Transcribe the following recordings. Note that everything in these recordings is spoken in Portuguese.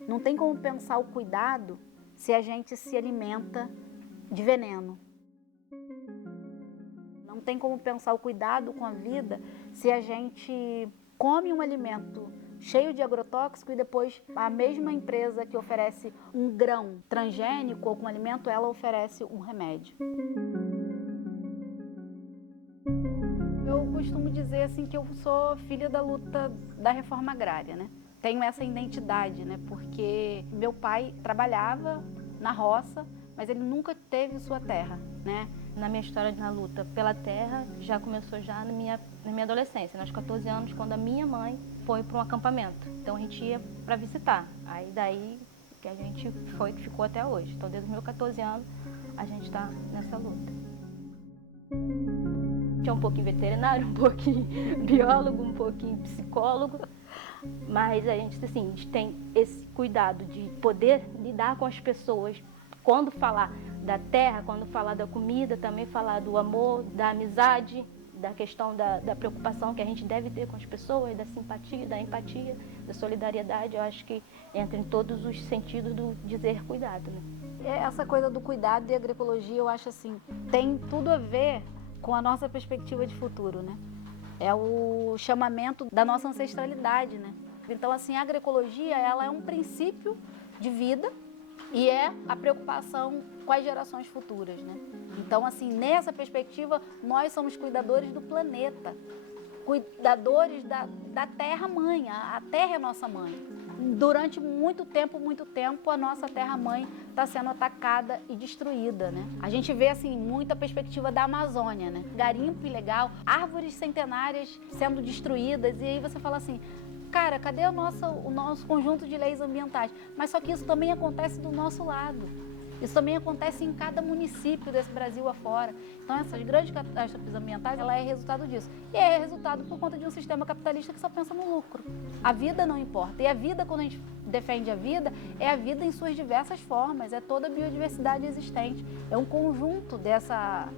Não tem como pensar o cuidado se a gente se alimenta de veneno. Não tem como pensar o cuidado com a vida se a gente come um alimento cheio de agrotóxico e depois a mesma empresa que oferece um grão transgênico ou com alimento, ela oferece um remédio. Eu costumo dizer assim que eu sou filha da luta da reforma agrária, né? Tenho essa identidade, né? Porque meu pai trabalhava na roça, mas ele nunca teve sua terra, né? Na minha história na luta pela terra, já começou já na minha adolescência, nos 14 anos, quando a minha mãe foi para um acampamento. Então a gente ia para visitar. Aí daí que a gente foi, que ficou até hoje. Então desde os meus 14 anos a gente está nessa luta. É um pouquinho veterinário, um pouquinho biólogo, um pouquinho psicólogo, mas a gente, assim, a gente tem esse cuidado de poder lidar com as pessoas. Quando falar da terra, quando falar da comida, também falar do amor, da amizade, da questão da preocupação que a gente deve ter com as pessoas, da simpatia, da empatia, da solidariedade. Eu acho que entra em todos os sentidos do dizer cuidado, né? Essa coisa do cuidado e agroecologia, eu acho assim, tem tudo a ver com a nossa perspectiva de futuro, né? É o chamamento da nossa ancestralidade, né? Então, assim, a agroecologia, ela é um princípio de vida e é a preocupação com as gerações futuras, né? Então, assim, nessa perspectiva, nós somos cuidadores do planeta, cuidadores da terra-mãe. A terra é nossa mãe. Durante muito tempo, a nossa terra-mãe está sendo atacada e destruída, né? A gente vê, assim, muita perspectiva da Amazônia, né? Garimpo ilegal, árvores centenárias sendo destruídas, e aí você fala assim, cara, cadê o nosso conjunto de leis ambientais? Mas só que isso também acontece do nosso lado. Isso também acontece em cada município desse Brasil afora. Então, essas grandes catástrofes ambientais, ela é resultado disso. E é resultado por conta de um sistema capitalista que só pensa no lucro. A vida não importa. E a vida, quando a gente defende a vida, é a vida em suas diversas formas, é toda a biodiversidade existente. É um conjunto dessa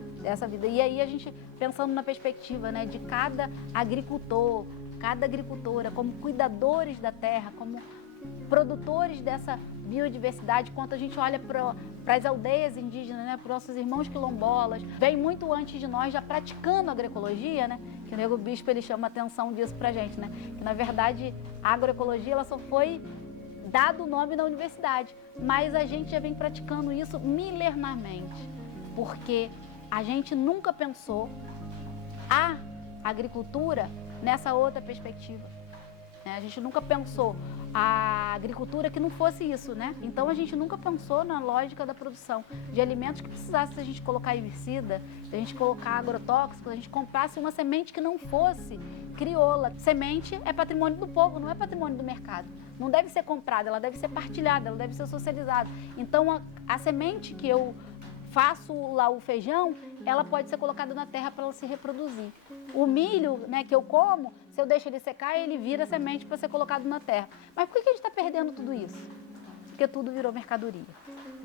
vida. E aí a gente, pensando na perspectiva, né, de cada agricultor, cada agricultora, como cuidadores da terra, como produtores dessa biodiversidade, quando a gente olha para as aldeias indígenas, né, para os nossos irmãos quilombolas, vem muito antes de nós já praticando agroecologia, né, que o Nego Bispo ele chama atenção disso para a gente, né, que na verdade a agroecologia ela só foi dado o nome na universidade, mas a gente já vem praticando isso milenarmente, porque a gente nunca pensou a agricultura nessa outra perspectiva. A gente nunca pensou a agricultura que não fosse isso, né? Então a gente nunca pensou na lógica da produção de alimentos que precisasse se a gente colocar herbicida, se a gente colocar agrotóxicos, a gente comprasse uma semente que não fosse crioula. Semente é patrimônio do povo, não é patrimônio do mercado. Não deve ser comprada, ela deve ser partilhada, ela deve ser socializada. Então a semente que eu faço lá o feijão, ela pode ser colocada na terra para ela se reproduzir. O milho, né, que eu como, se eu deixo ele secar, ele vira semente para ser colocado na terra. Mas por que a gente está perdendo tudo isso? Porque tudo virou mercadoria.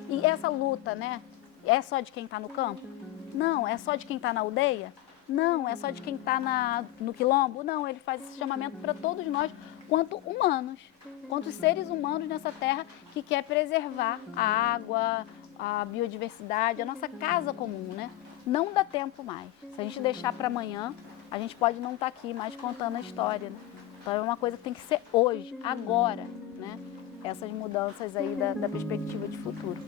E essa luta, né, é só de quem está no campo? Não. É só de quem está na aldeia? Não. É só de quem está no quilombo? Não. Ele faz esse chamamento para todos nós, quanto humanos, quanto seres humanos nessa terra que quer preservar a água, a biodiversidade, a nossa casa comum, né? Não dá tempo mais. Se a gente deixar para amanhã, a gente pode não estar aqui mais contando a história, né? Então é uma coisa que tem que ser hoje, agora, né? Essas mudanças aí da perspectiva de futuro.